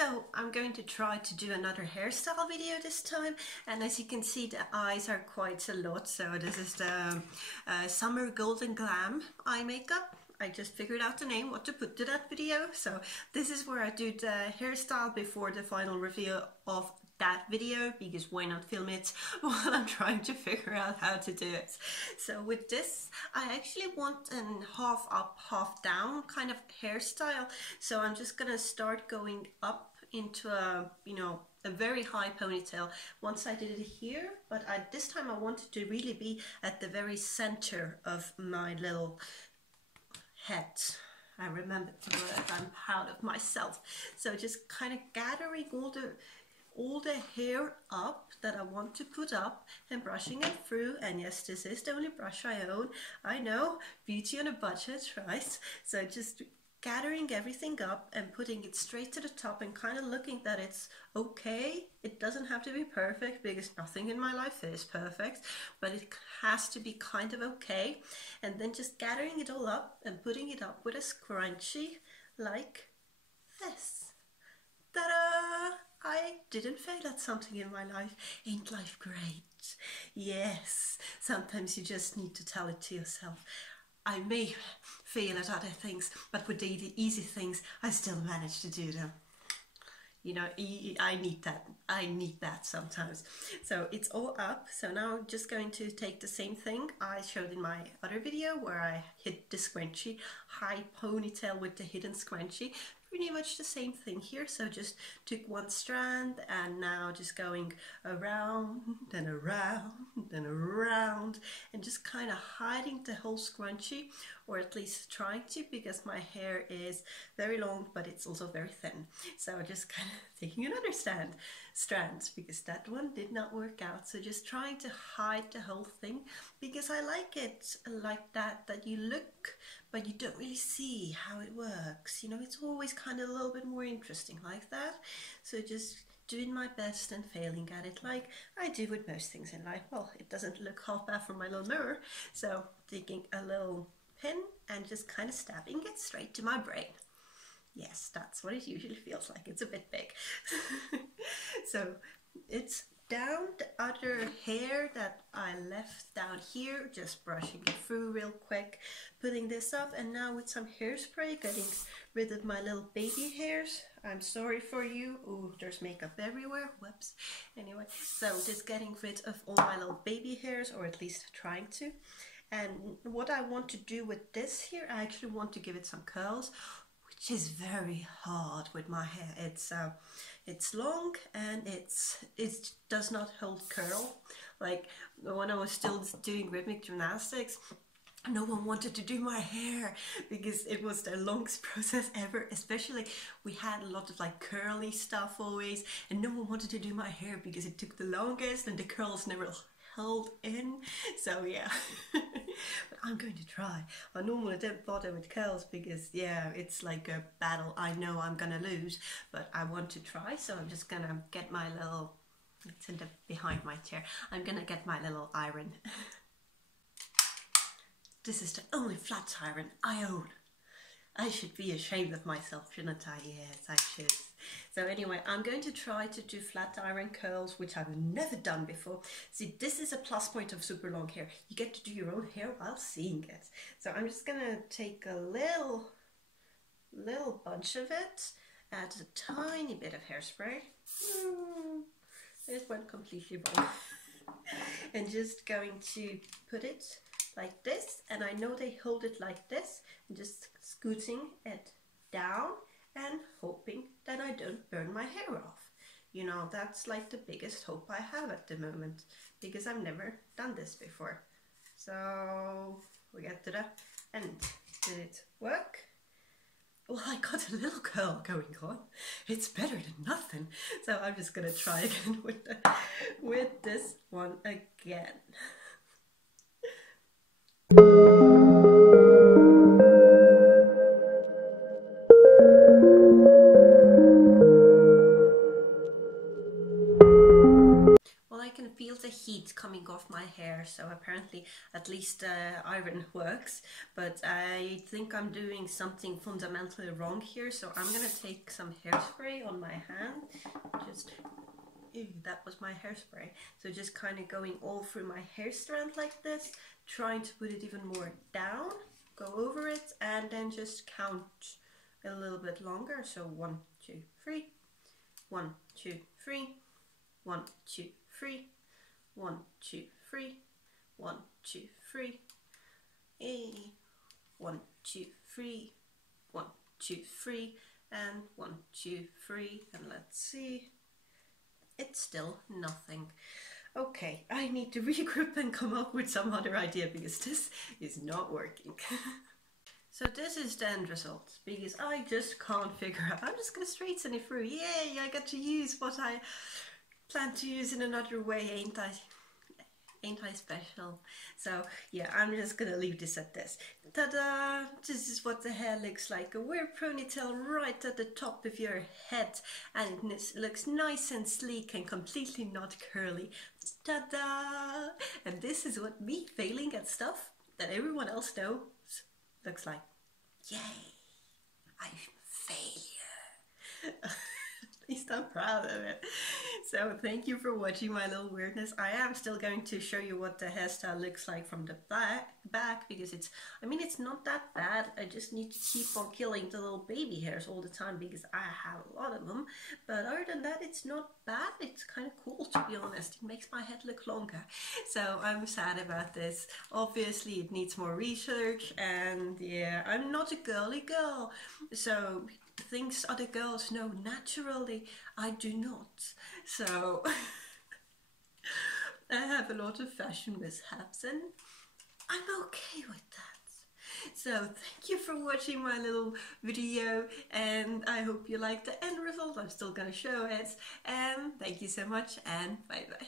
So I'm going to try to do another hairstyle video this time, and as you can see the eyes are quite a lot. So this is the Summer Golden Glam eye makeup. I just figured out the name, what to put to that video. So this is where I do the hairstyle before the final reveal of that video, because why not film it while I'm trying to figure out how to do it. So with this, I actually want an half up, half down kind of hairstyle. So I'm just gonna start going up into a, a very high ponytail. Once I did it here, but this time I wanted to really be at the very center of my little head. I remembered the word, I'm proud of myself. So just kind of gathering all the hair up that I want to put up and brushing it through. And yes, this is the only brush I own. I know, beauty on a budget, right? So just gathering everything up and putting it straight to the top and kind of looking that it's okay. It doesn't have to be perfect because nothing in my life is perfect, but it has to be kind of okay. And then just gathering it all up and putting it up with a scrunchie like this. Ta-da! I didn't fail at something in my life. Ain't life great? Yes, sometimes you just need to tell it to yourself. I may fail at other things, but with the easy things, I still manage to do them. You know, I need that. I need that sometimes. So it's all up. So now I'm just going to take the same thing I showed in my other video where I hit the scrunchie, high ponytail with the hidden scrunchie. Pretty much the same thing here. So just took one strand and now just going around and around and around and just kind of hiding the whole scrunchie, or at least trying to, because my hair is very long but it's also very thin. So just kind of taking another strand because that one did not work out. So just trying to hide the whole thing because I like it like that you look but you don't really see how it works. You know, it's always kind of a little bit more interesting like that. So just doing my best and failing at it like I do with most things in life. Well, it doesn't look half bad from my little mirror. So taking a little pin and just kind of stabbing it straight to my brain. Yes, that's what it usually feels like. It's a bit big. So it's down the other hair that I left down here, just brushing it through real quick, putting this up, and now with some hairspray getting rid of my little baby hairs. I'm sorry for you. Oh, there's makeup everywhere. Whoops. Anyway, so just getting rid of all my little baby hairs, or at least trying to. And what I want to do with this here, I actually want to give it some curls, which is very hard with my hair. It's long and it does not hold curl. Like when I was still doing rhythmic gymnastics, no one wanted to do my hair because it was the longest process ever. Especially we had a lot of like curly stuff always, and no one wanted to do my hair because it took the longest and the curls never held in. So yeah. But I'm going to try. I normally don't bother with curls because yeah, it's like a battle I know I'm gonna lose, but I want to try. So I'm just gonna get my little, it's in the behind my chair, I'm gonna get my little iron. This is the only Flatiron I own. I should be ashamed of myself, shouldn't I? Yes, I should. So anyway, I'm going to try to do flat iron curls, which I've never done before. See, this is a plus point of super long hair. You get to do your own hair while seeing it. So I'm just gonna take a little bunch of it, add a tiny bit of hairspray. It went completely wrong. And just going to put it like this, and I know they hold it like this, and just scooting it down and hoping that I don't burn my hair off. You know, that's like the biggest hope I have at the moment, because I've never done this before. So we get to the end. Did it work? Well, I got a little curl going on. It's better than nothing. So I'm just gonna try again with this one again. Well, I can feel the heat coming off my hair, so apparently at least iron works, but I think I'm doing something fundamentally wrong here, so I'm gonna take some hairspray on my hand. Just, ew, that was my hairspray. So just kind of going all through my hair strand like this, trying to put it even more down, go over it, and then just count a little bit longer. So 1, 2, 3, 1, 2, 3, 1, 2, 3, 1, 2, 3, 1, 2, 3, 1, 2, 3, 1, 2, 3, and 1, 2, 3, and let's see. It's still nothing. Okay, I need to regroup and come up with some other idea because this is not working. So this is the end result, because I just can't figure out. I'm just going to straighten it through. Yay, I got to use what I plan to use in another way, ain't I? Ain't I special? So yeah, I'm just going to leave this at this. Ta-da! This is what the hair looks like. A weird ponytail right at the top of your head. And it looks nice and sleek and completely not curly. Ta-da! And this is what me failing at stuff that everyone else knows looks like. Yay! I'm a failure. At least I'm proud of it. So thank you for watching my little weirdness. I am still going to show you what the hairstyle looks like from the back because it's not that bad. I just need to keep on killing the little baby hairs all the time because I have a lot of them. But other than that, it's not bad. It's kind of cool, to be honest. It makes my head look longer. So I'm sad about this. Obviously, it needs more research, and yeah, I'm not a girly girl. So things other girls know naturally, I do not. So I have a lot of fashion mishaps and I'm okay with that. So thank you for watching my little video, and I hope you like the end result. I'm still gonna show it, and thank you so much, and bye bye.